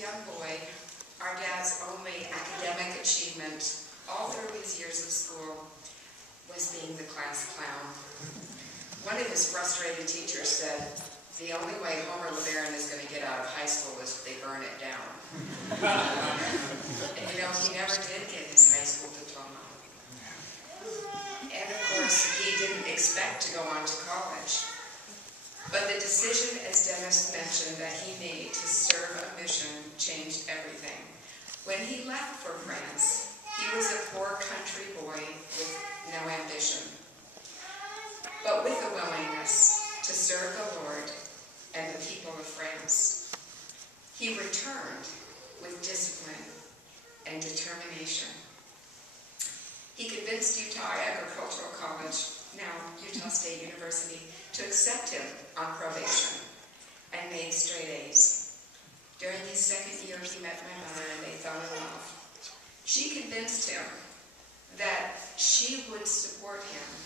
a young boy, our dad's only academic achievement all through his years of school was being the class clown. One of his frustrated teachers said, "The only way Homer LeBaron is going to get out of high school is if they burn it down." And you know, he never did get his high school diploma. And of course, he didn't expect to go on to college. But the decision, as Dennis mentioned, that he made to serve a mission changed everything. When he left for France, he was a poor country boy with no ambition, but with a willingness to serve the Lord and the people of France. He returned with discipline and determination. He convinced Utah Agricultural College, now Utah State University, to accept him on probation and made straight A's. During his second year, he met my mother and they fell in love. She convinced him that she would support him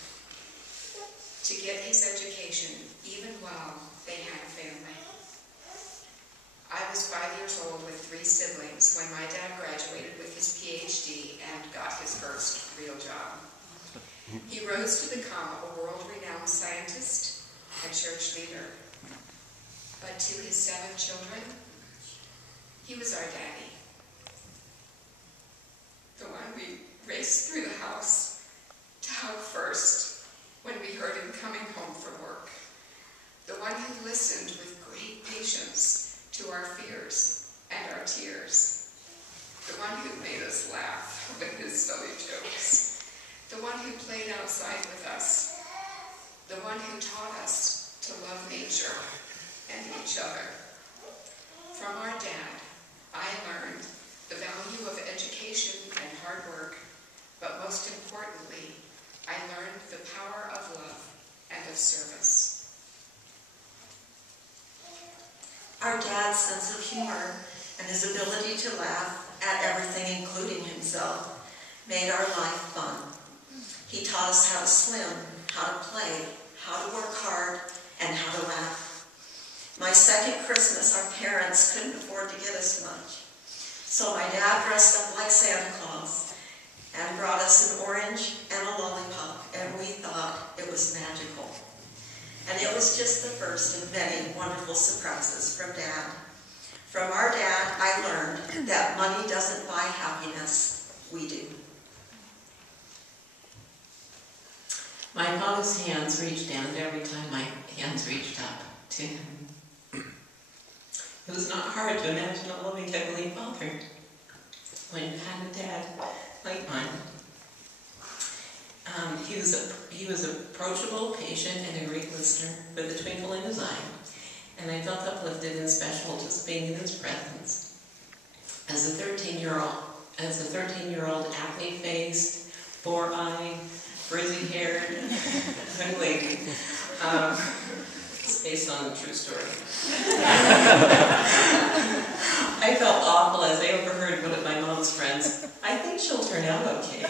to get his education even while they had a family. I was 5 years old with 3 siblings when my dad graduated with his PhD and got his first real job. He rose to become a world-renowned scientist and church leader. But to his 7 children, he was our daddy. The one we raced through the house to hug first when we heard him coming home from work. The one who listened with great patience to our fears and our tears. The one who made us laugh with his silly jokes. The one who played outside with us. The one who taught us to love nature and each other. From our dad, I learned the value of education and hard work, but most importantly, I learned the power of love and of service. Our dad's sense of humor and his ability to laugh at everything, including himself, made our life fun. He taught us how to swim, how to play, how to work hard, and how to laugh. My second Christmas, our parents couldn't afford to get us much. So my dad dressed up like Santa Claus and brought us an orange and a lollipop, and we thought it was magical. And it was just the first of many wonderful surprises from Dad. From our dad, I learned that money doesn't buy happiness, we do. My father's hands reached down every time my hands reached up to him. It was not hard to imagine a loving Heavenly Father when you had a dad like mine. He was approachable, patient, and a great listener with a twinkle in his eye, and I felt uplifted and special just being in his presence. As a 13-year-old acne-faced, four-eyed, frizzy-haired young lady, it's based on a true story. I felt awful as I overheard one of my mom's friends, "I think she'll turn out okay."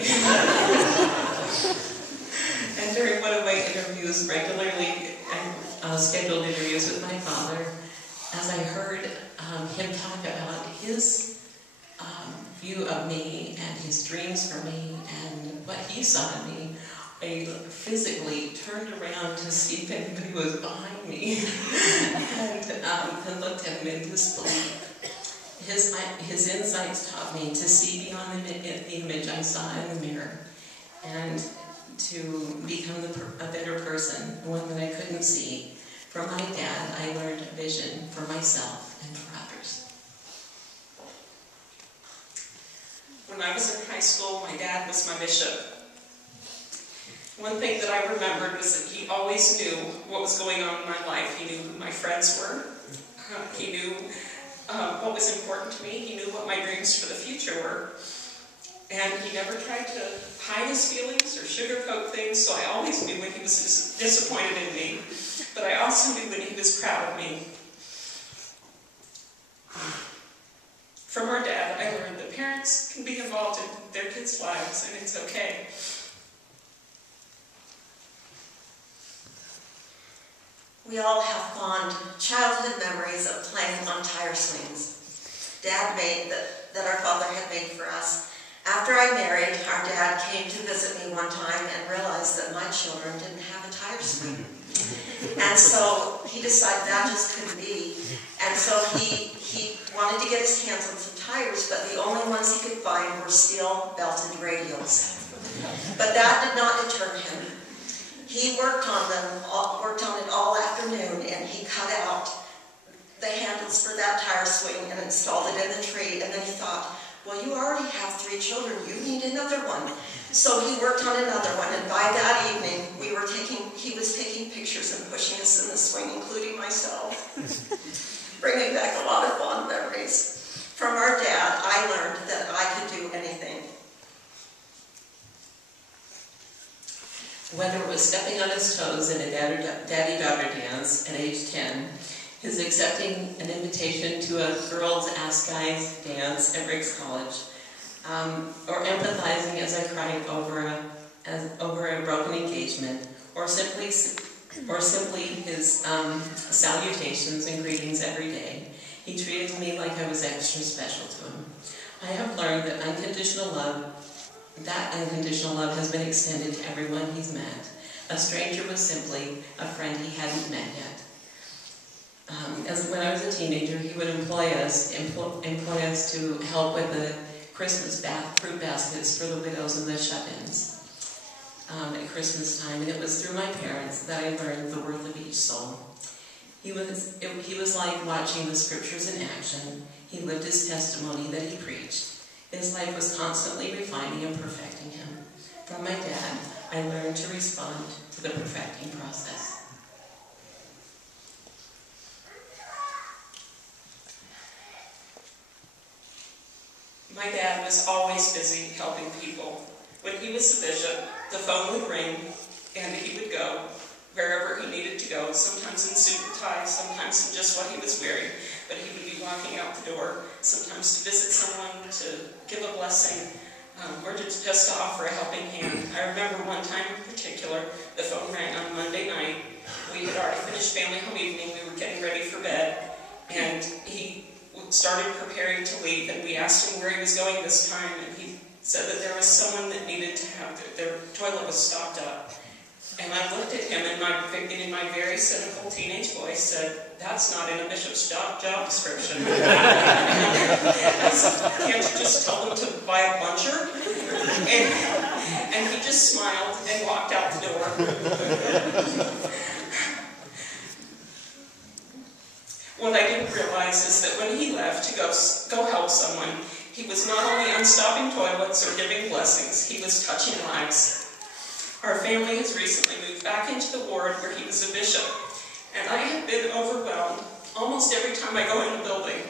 And during one of my interviews, regularly scheduled interviews with my father, as I heard him talk about his view of me and his dreams for me and what he saw in me, I physically turned around to see if anybody was behind me and looked at him in disbelief. His insights taught me to see beyond the image I saw in the mirror and to become a better person, one that I couldn't see. From my dad, I learned a vision for myself and for others. When I was in high school, my dad was my bishop. One thing that I remembered was that he always knew what was going on in my life. He knew who my friends were. He knew what was important to me. He knew what my dreams for the future were. And he never tried to hide his feelings or sugarcoat things, so I always knew when he was disappointed in me. But I also knew when he was proud of me. From our dad, I learned that parents can be involved in their kids' lives, and it's okay. We all have fond childhood memories of playing on tire swings. Dad made that our Father had made for us. After I married, our dad came to visit me one time and realized that my children didn't have a tire swing. And so he decided that just couldn't be. And so he wanted to get his hands on some tires, but the only ones he could find were steel belted radials. But that did not deter him. He worked on it all afternoon, and he cut out the handles for that tire swing and installed it in the tree. And then he thought, well, you already have 3 children. You need another one. So he worked on another one, and by that evening, he was taking pictures and pushing us in the swing, including myself, bringing back a lot of fond memories. From our dad, I learned that I could do anything. Whether it was stepping on his toes in a daddy-daughter dance at age 10, his accepting an invitation to a girls Ask Guys dance at Riggs College, or empathizing as I cried over a broken engagement, or simply his salutations and greetings every day. He treated me like I was extra special to him. I have learned that unconditional love has been extended to everyone he's met. A stranger was simply a friend he hadn't met yet. When I was a teenager, he would employ us to help with the Christmas fruit baskets for the widows and the shut-ins at Christmas time, and it was through my parents that I learned the worth of each soul. He was like watching the scriptures in action. He lived his testimony that he preached. His life was constantly refining and perfecting him. From my dad, I learned to respond to the perfecting process. My dad was always busy helping people. When he was the bishop, the phone would ring, and he would go wherever he needed to go, sometimes in suit and tie, sometimes in just what he was wearing, but he would be walking out the door, sometimes to visit someone, to give a blessing, or just to offer a helping hand. I remember one time in particular, the phone rang on Monday night. We had already finished family home evening, we were getting ready for bed, and he started preparing to leave, and we asked him where he was going this time, and he said that there was someone that needed to have their toilet was stopped up. And I looked at him, and in my very cynical teenage voice said, "That's not in a bishop's job description." I said, "Can't you just tell them to buy a buncher?" And he just smiled and walked out the door. What I didn't realize is that when he left to go help someone, he was not only unstopping toilets or giving blessings, he was touching lives. Our family has recently moved back into the ward where he was a bishop, and I have been overwhelmed almost every time I go in the building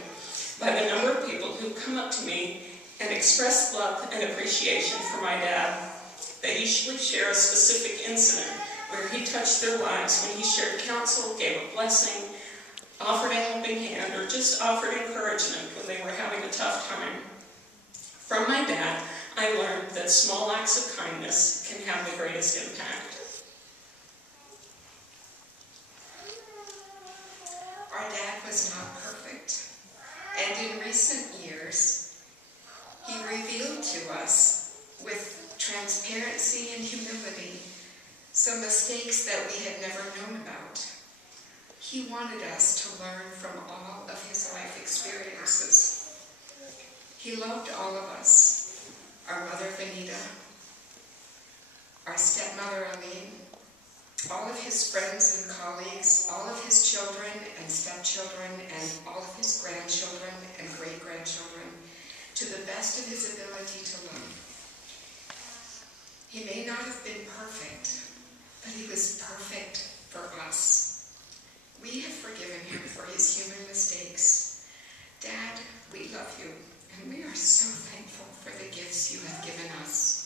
by the number of people who come up to me and express love and appreciation for my dad. They usually share a specific incident where he touched their lives, when he shared counsel, gave a blessing, offered a helping hand, or just offered encouragement when they were having a tough time. From my dad, I learned that small acts of kindness can have the greatest impact. Our dad was not perfect, and in recent years, he revealed to us with transparency and humility some mistakes that we had never known about. He wanted us to learn from all of his life experiences. He loved all of us. Our mother, Vanita, our stepmother, Aline, all of his friends and colleagues, all of his children and stepchildren, and all of his grandchildren and great-grandchildren, to the best of his ability to love. He may not have been perfect, but he was perfect for us. We have forgiven him for his human mistakes. Dad, we love you. And we are so thankful for the gifts you have given us.